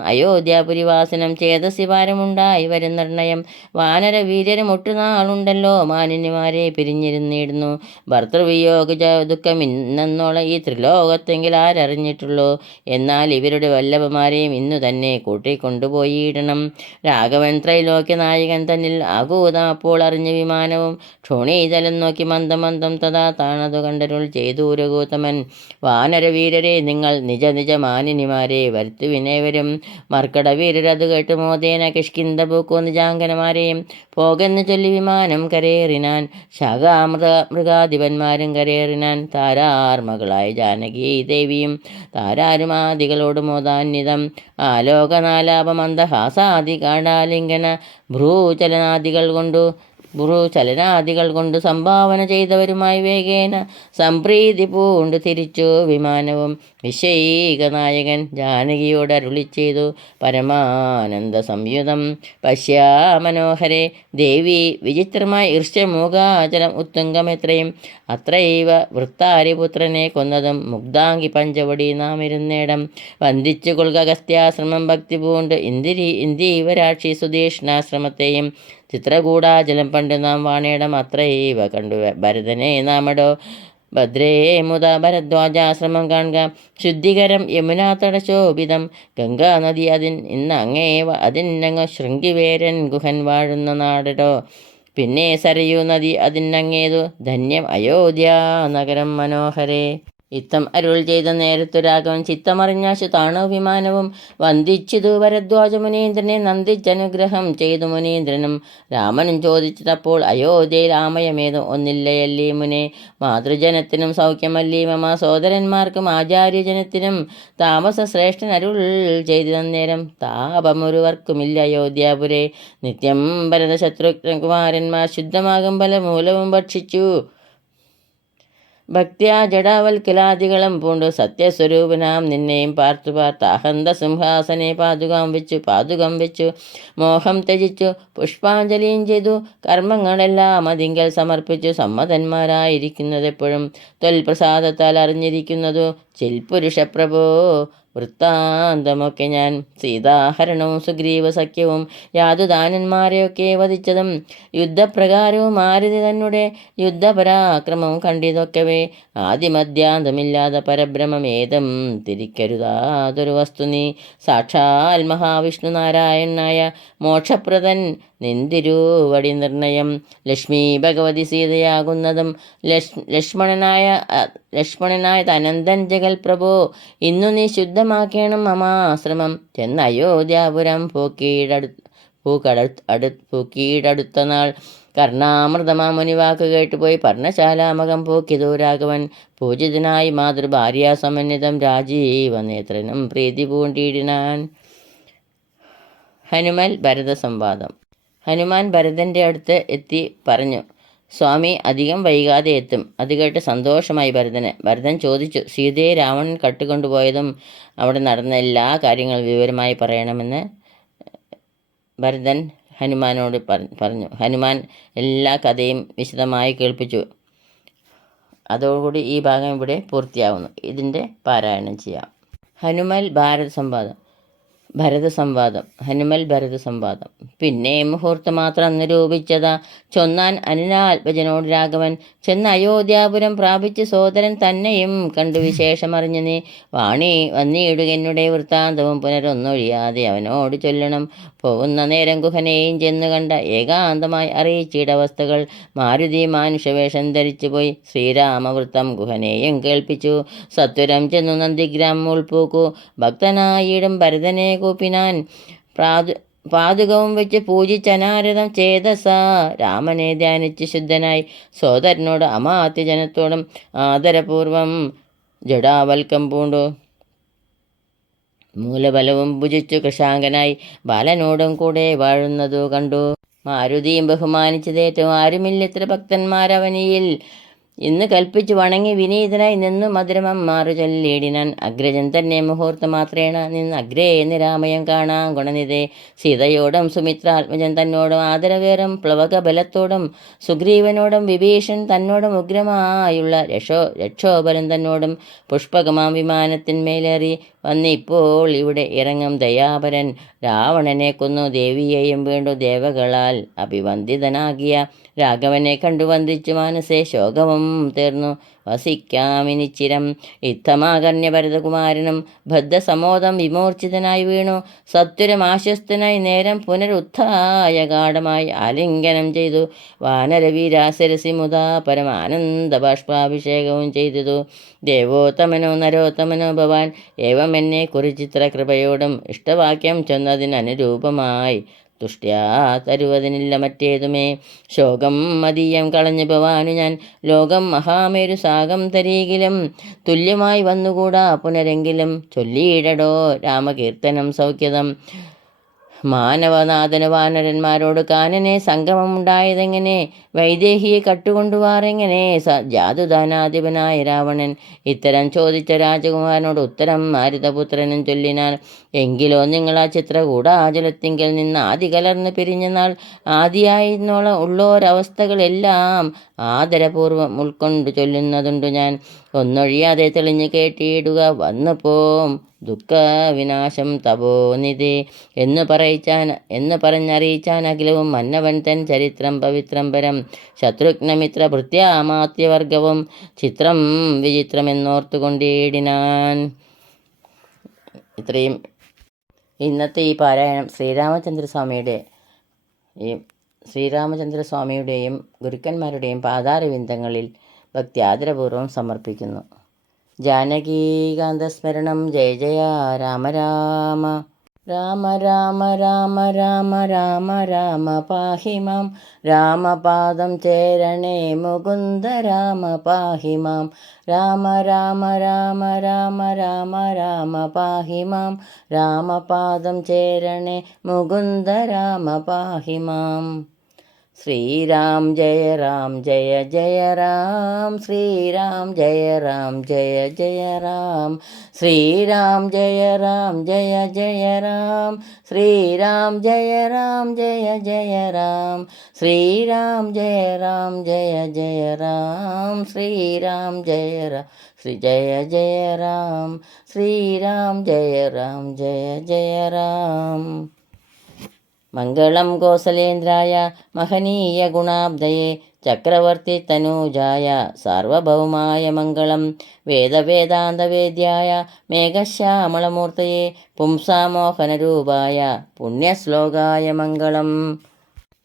അയോധ്യാപുരിവാസനം ചേതസി ഭാരമുണ്ടായി വരും നിർണയം. വാനര വീര്യരും ഒട്ടുനാളുണ്ടല്ലോ മാനിന്യമാരെ പിരിഞ്ഞിരുന്നിടുന്നു. ഭർത്തൃവിയോഗ ദുഃഖമിന്നോളം ഈ ത്രിലോകത്തെങ്കിൽ ആരറിഞ്ഞിട്ടുള്ളൂ. എന്നാൽ ഇവരുടെ വല്ലഭമാരെയും ഇന്നു തന്നെ കൂട്ടിക്കൊണ്ടുപോയിടണം. രാഘവൻ ത്രൈലോക്യ നായകൻ തന്നിൽ ആകൂതം അപ്പോൾ അറിഞ്ഞ വിമാനവും ക്ഷോണീതലം നോക്കി മന്ദമന്ദം തഥാ താണതു കണ്ടരുൾ ചെയ്തു രഘുത്തമൻ. വാനരവീരരെ നിങ്ങൾ നിജ നിജ മാനിനിമാരെ വരുത്തുവിനേവരും. മർക്കടവീരരത് കേട്ട് മോദേന കിഷ്കിന്ധ പൂക്കോ നിജാങ്കനമാരെയും പോകെന്ന് ചൊല്ലി വിമാനം കരേറിനാൻ. മൃഗാധിപന്മാരും കരേറിനാൻ. താരാർമകളായ ജാനകി ദേവിയും താരാരുമാദികളോട് മോദാന്വിതം. ആലോകനാലാപമന്ദഹാസാദി കാടാലിംഗന ഭ്രൂചലനാദികൾ കൊണ്ട് സംഭാവന ചെയ്തവരുമായി വേഗേന സംപ്രീതി പൂണ്ട് തിരിച്ചു വിമാനവും. വിഷയീകനായകൻ ജാനകിയോട് അരുളി ചെയ്തു പരമാനന്ദ സംയുതം. പശ്യാമനോഹരെ ദേവി വിചിത്രമായി ഈർഷ്യമൂകാചലം ഉത്തുംഗമെത്രയും. അത്രൈവ വൃത്താരിപുത്രനെ കൊന്നതും മുഗ്ധാംഗി പഞ്ചവടി നാം ഇരുന്നേടം. വന്ദിച്ചു കൊള്ളുക അഗസ്ത്യാശ്രമം ഭക്തി പൂണ്ട് ഇന്ദീവരാക്ഷി സുധീഷ്ണാശ്രമത്തെയും. ചിത്രകൂടാചലം പണ്ട് നാം വാണേടം അത്രൈവ കണ്ടു ഭരതനെ നാമടോ. ഭദ്രേ മുത ഭരദ്വാജാശ്രമം കാണുക ശുദ്ധികരം യമുനാതട ശോഭിതം. ഗംഗാനദി ഇന്നങ്ങേവ അതിന്നങ്ങ് ശൃംഗിവേരൻ ഗുഹൻ വാഴുന്ന നാടടോ. പിന്നെ സരയൂ നദി അതിനങ്ങേതു ധന്യം അയോധ്യ നഗരം മനോഹരേ. ഇത്തം അരുൾ ചെയ്ത നേരത്തു രാഘവൻ ചിത്തമറിഞ്ഞാശു താണു വിമാനവും വന്ദിച്ചിതു ഭരദ്വാജ മുനീന്ദ്രനെ നന്ദിച്ചനുഗ്രഹം ചെയ്തു മുനീന്ദ്രനും. രാമനും ചോദിച്ചതപ്പോൾ അയോധ്യയിൽ ആമയമേതും ഒന്നില്ലയല്ലീ മുനെ. മാതൃജനത്തിനും സൗഖ്യമല്ലീ മമ സോദരന്മാർക്കും ആചാര്യജനത്തിനും താമസ ശ്രേഷ്ഠൻ അരുൾ ചെയ്തു തന്നേരം താപമൊരുവർക്കുമില്ല അയോധ്യാപുരേ. നിത്യം ഭരത ശത്രുഘ്നകുമാരന്മാർ ശുദ്ധമാകും ഫലമൂലവും ഭക്ഷിച്ചു ഭക്ത്യാ ജഡാവൽക്കലാദികളും പൂണ്ടു സത്യസ്വരൂപനാം നിന്നെയും പാർത്തു അഹന്ത സിംഹാസനെ പാതുകം വെച്ചു മോഹം ത്യജിച്ചു പുഷ്പാഞ്ജലിയും ചെയ്തു കർമ്മങ്ങളെല്ലാം അതിങ്കൽ സമർപ്പിച്ചു സമ്മതന്മാരായിരിക്കുന്നതെപ്പോഴും ത്വൽപ്രസാദത്താൽ അറിഞ്ഞിരിക്കുന്നതു ചിൽപുരുഷപ്രഭോ വൃത്താന്തമൊക്കെ ഞാൻ. സീതാഹരണവും സുഗ്രീവ സഖ്യവും യാതുദാനന്മാരെയൊക്കെ വധിച്ചതും യുദ്ധപ്രകാരവും മാരുതി തന്നെ യുദ്ധപരാക്രമവും കണ്ടിതൊക്കവേ ആദിമധ്യാന്തമില്ലാതെ പരബ്രഹ്മമേതം തിരിക്കരുതാതൊരു വസ്തു നീ. സാക്ഷാൽ മഹാവിഷ്ണു നാരായണനായ മോക്ഷപ്രദൻ നിന്തിരുവടി നിർണയം. ലക്ഷ്മി ഭഗവതി സീതയാകുന്നതും ലക്ഷ്മണനായ തനന്തൻ ജഗൽ പ്രഭോ ഇന്നു നീ ശുദ്ധമാക്കേണം മമാശ്രമം. ചെന്ന് അയോധ്യാപുരം പൂക്കീടടുത്ത നാൾ കർണാമൃതമാ മുനിവാക്ക് കേട്ടുപോയി പർണശാലാമകം പൂക്കിതു രാഘവൻ. പൂജിതനായി മാതൃഭാര്യാ സമന്വിതം രാജീവനേത്രനും പ്രീതി പൂണ്ടിയിടിനാൻ. ഹനുമൽ ഭരത സംവാദം. ഹനുമാൻ ഭരതൻ്റെ അടുത്ത് എത്തി പറഞ്ഞു, സ്വാമി അധികം വൈകാതെ എത്തും. അത് കേട്ട് സന്തോഷമായി ഭരതന്. ഭരതൻ ചോദിച്ചു, സീതയെ രാവണൻ കട്ടുകൊണ്ടുപോയതും അവിടെ നടന്ന എല്ലാ കാര്യങ്ങളും വിവരമായി പറയണമെന്ന് ഭരതൻ ഹനുമാനോട് പറഞ്ഞു. ഹനുമാൻ എല്ലാ കഥയും വിശദമായി കേൾപ്പിച്ചു. അതോടുകൂടി ഈ ഭാഗം ഇവിടെ പൂർത്തിയാവുന്നു. ഇതിൻ്റെ പാരായണം ചെയ്യാം. ഹനുമൽ ഭരത സംവാദം. ഹനുമൽ ഭരത സംവാദം. പിന്നെ മുഹൂർത്തമാത്രം നിരൂപിച്ചതാ ചൊന്നാൻ അനിലാത്മജനോട് രാഘവൻ. ചെന്ന് അയോധ്യാപുരം പ്രാപിച്ച് സോദരൻ തന്നെയും കണ്ടു വിശേഷമറിഞ്ഞു നീ വന്നിടുക എന്നുടെ വൃത്താന്തവും പുനരൊന്നൊഴിയാതെ അവനോട് ചൊല്ലണം. പോകുന്ന നേരം ഗുഹനെയും ചെന്നു കണ്ട ഏകാന്തമായി അറിയിച്ചിടവസ്ഥകൾ. മാരുതി മാനുഷവേഷം ധരിച്ചു പോയി ശ്രീരാമവൃത്തം ഗുഹനെയും കേൾപ്പിച്ചു. സത്വരം ചെന്നു നന്ദിഗ്രാമം ഉൾപ്പൂക്കു ഭക്തനായിടും ഭരതനെ കൂപ്പിനാൻ. പാതുകവും വെച്ച് പൂജിച്ചനാരദം ചേതസ രാമനെ ധ്യാനിച്ച് ശുദ്ധനായി സോദരനോട് അമാത്യജനത്തോടും ആദരപൂർവം ജഡാവൽക്കം പൂണ്ടു. മൂലബലവും ഭുജിച്ചു കൃശാങ്കനായി ബാലനോടും കൂടെ വാഴുന്നതു കണ്ടു. മാരുതിയും ബഹുമാനിച്ചതേറ്റവും ആരുമില്ലത്ര ഭക്തന്മാരവനിയിൽ ഇന്ന് കൽപ്പിച്ചു വണങ്ങി വിനീതനായി നിന്നു മധുരമം മാറു ചൊല്ലിയിടിനാൻ. അഗ്രജൻ തന്നെ മുഹൂർത്തമാത്രേണ നിന്ന് അഗ്രേ നിരാമയം കാണാൻ ഗുണനിധേ. സീതയോടും സുമിത്രാത്മജൻ തന്നോടും ആദരവേറും പ്ലവക ബലത്തോടും സുഗ്രീവനോടും വിഭീഷൺ തന്നോടും ഉഗ്രമായുള്ള രക്ഷോബലൻ തന്നോടും പുഷ്പകമാം വിമാനത്തിന്മേലേറി വന്നിപ്പോൾ ഇവിടെ ഇറങ്ങും ദയാപരൻ. രാവണനെ കൊന്നു ദേവിയെയും വീണ്ടു ദേവകളാൽ അഭിവന്ദിതനാകിയ രാഘവനെ കണ്ടു വന്ദിച്ചു മാനസേ ശോകവും തീർന്നു വസിക്കാമിനിച്ചിരം. ഇത്തമാകർണ്യ ഭരതകുമാരനും ബദ്ധസമോദം വിമോർച്ഛിതനായി വീണു. സത്വരമാശ്വസ്തനായി നേരം പുനരുത്ഥായ ഗാഠമായി ആലിംഗനം ചെയ്തു. വാനരവീരാസരസി മുതാ പരമാനന്ദ ബാഷ്പാഭിഷേകവും ചെയ്തു. ദേവോത്തമനോ നരോത്തമനോ ഭവാൻ ഏവം എന്നെ കുറിച്ചിത്ര കൃപയോടും ഇഷ്ടവാക്യം ചൊന്നതിനനുരൂപമായി തുഷ്ട്യാ തരുവതിനില്ല മറ്റേതുമേ. ശോകം മതീയം കളഞ്ഞു ഭവാനു ഞാൻ ലോകം മഹാമേരു സാഗം തരീകിലും തുല്യമായി വന്നുകൂടാ പുനരെങ്കിലും. ചൊല്ലിയിടടോ രാമകീർത്തനം സൗഖ്യതം. മാനവനാഥന് വാനരന്മാരോട് കാനനെ സംഗമമുണ്ടായതെങ്ങനെ? വൈദേഹിയെ കട്ടുകൊണ്ടുവാറെങ്ങനെ ജാതുദാനാധിപനായ രാവണൻ? ഇത്തരം ചോദിച്ച രാജകുമാരനോട് ഉത്തരം മാരുതപുത്രനും ചൊല്ലിനാൻ. എങ്കിലോ നിങ്ങൾ ആ ചിത്രകൂടാചലത്തിങ്കൽ നിന്ന് ആദി കലർന്ന് പിരിഞ്ഞ നാൾ ആദിയായിരുന്നോളം ഉള്ളോരവസ്ഥകളെല്ലാം ആദരപൂർവ്വം ഉൾക്കൊണ്ടു ചൊല്ലുന്നതുണ്ടു ഞാൻ. ഒന്നൊഴിയാതെ തെളിഞ്ഞു കേട്ടിടുക വന്നു പോം ദുഃഖവിനാശം തപോനിധേ എന്ന് പറഞ്ഞറിയിച്ചാൻ അഖിലവും മന്നവൻ തൻ ചരിത്രം പവിത്രം പരം. ശത്രുഘ്നമിത്ര ഭൃത്യാമാത്യവർഗവും ചിത്രം വിചിത്രമെന്നോർത്തുകൊണ്ടേടിനാൻ. ഇത്രയും ഇന്നത്തെ ഈ പാരായണം ശ്രീരാമചന്ദ്രസ്വാമിയുടെ ഈ ശ്രീരാമചന്ദ്രസ്വാമിയുടെയും ഗുരുക്കന്മാരുടെയും പാതാരവിന്ദങ്ങളിൽ ഭക്തി സമർപ്പിക്കുന്നു. ജാനകീകാന്തസ്മരണം. ജയ ജയ രാമ രാമ. രാമ രാമ രാമ രാമ രാമ രാമ പാഹി മാം. രാമപാദം ചേരണേ മുകുന്ദ രാമ പാഹി മാം. രാമ രാമ രാമ രാമ രാമ രാമ പാഹി മാം. രാമപാദം ചേരണേ മുകുന്ദ രാമ പാഹി മാം. ശ്രീരാം ജയ രാം ജയ ജയ രാം. ശ്രീരാം ജയ രാം ജയ ജയ രാം. ശ്രീരാം ജയ രാം ജയ ജയ രാം. ശ്രീരാം ജയ രാം ജയ ജയ രാം. ശ്രീരാം ജയ രാം ജയ ജയ രാം. ശ്രീരാം ജയ രാം ശ്രീ ജയ ജയ രാം. ശ്രീരാം ജയ രാം ജയ ജയ രാം. മംഗളം കോസലേന്ദ്രായ മഹനീയ ഗുണാബ്ദയെ ചക്രവർത്തി തനൂജായ സാർവഭൗമായ മംഗളം. വേദവേദാന്തവേദ്യായ മേഘശ്യാമളമൂർത്തയെ പുംസാമോഹനരൂപായ പുണ്യശ്ലോകായ മംഗളം.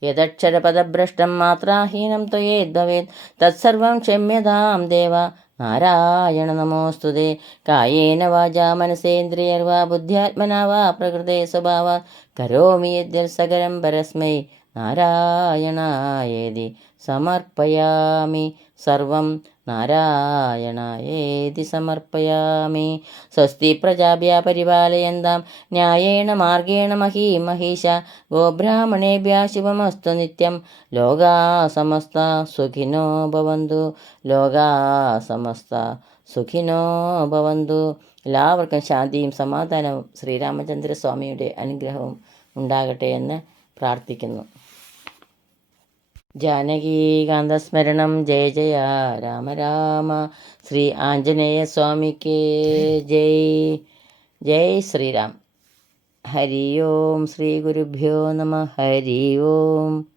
യദക്ഷരപദഭ്രഷ്ടം മാത്രാഹീനം ത്വയേദ്ഭവേത് തത്സർവം ക്ഷമ്യതാം ദേവ നാരായണ നമോസ്തുതേ. കായേന വാചാ മനസേന്ദ്രിയർവാ ബുദ്ധ്യാത്മനാ വാ പ്രകൃതേ സ്വഭാവാത് കരോമി യദ്യൽ സകലം പരസ്മൈ നാരായണായേതി സമർപ്പയാമി. സർവം നാരായണായേതി സമർപ്പയാമി. സ്വസ്തി പ്രജാഭ്യ പരിപാലയന്താം ന്യായേണ മാർഗേണ മഹീം മഹീശ. ഗോബ്രാഹ്മണേഭ്യഃ ശുഭമസ്തു നിത്യം. ലോകാ സമസ്ത സുഖിനോ ഭവന്തു. ലോകാ സമസ്ത സുഖിനോ ഭവന്തു. എല്ലാവർക്കും ശാന്തിയും സമാധാനവും ശ്രീരാമചന്ദ്രസ്വാമിയുടെ അനുഗ്രഹവും ഉണ്ടാകട്ടെ എന്ന് പ്രാർത്ഥിക്കുന്നു. ജാനകീകാന്തസ്മരണം. ജയ ജയ രാമ രാമ. ശ്രീ ആഞ്ജനേയ സ്വാമിക്ക് ജയ്. ജയ് ശ്രീരാം. ഹരി ഓം. ശ്രീ ഗുരുഭ്യോ നമ. ഹരി ഓം.